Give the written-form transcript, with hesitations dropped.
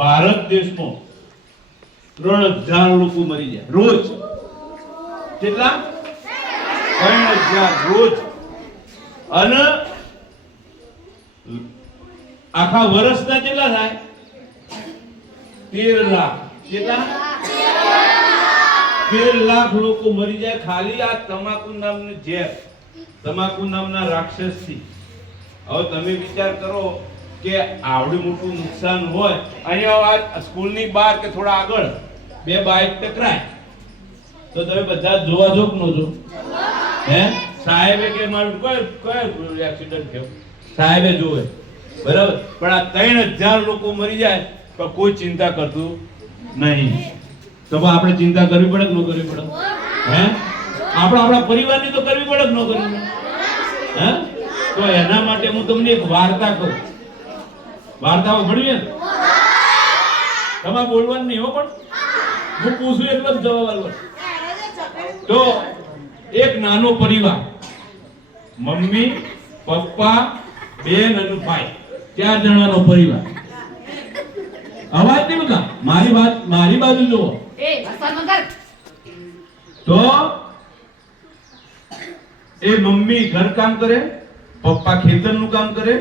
ભારત દેશમાં 3000 લોકો મરી જાય રોજ. કેટલા? 3000 રોજ. અને આખા વર્ષના કેટલા થાય? 13 લાખ. કેટલા? 13 લાખ લોકો મરી જાય ખાલી આ તમાકુ નામની ઝેર, તમાકુ નામના રાક્ષસથી. હવે તમે વિચાર કરો કે આવડું મોટું નુકસાન હોય. અહીંયા આ સ્કૂલની બહાર કે થોડા આગળ બે બાઇક ટકરાય તો તમે બધા જોવા જો કે ન જો? હે સાહેબે કે મારું કોઈ એક્સિડન્ટ થયો સાહેબે જોવે બરાબર, પણ આ 3000 લોકો મરી જાય તો કોઈ ચિંતા કરતું નહીં. તો આપણે ચિંતા કરવી પડે કે ન કરવી પડે? હે આપણા પરિવારની તો કરવી પડે કે ન કરવી પડે? હે તો એના માટે હું તમને એક વાર્તા કહું. વાર્તાઓ ભણીએ ને તમારે બોલવાનું નહીં હો, પણ હું પૂછું એટલો જ જવાબ આલવાનો. તો એક નાનો પરિવાર, મમ્મી, પપ્પા, બેન અને ભાઈ, 4 જણાનો પરિવાર. અવાજ નહીં બધા, મારી બાજુ જુઓ. તો એ મમ્મી ઘર કામ કરે, પપ્પા ખેતરનું કામ કરે,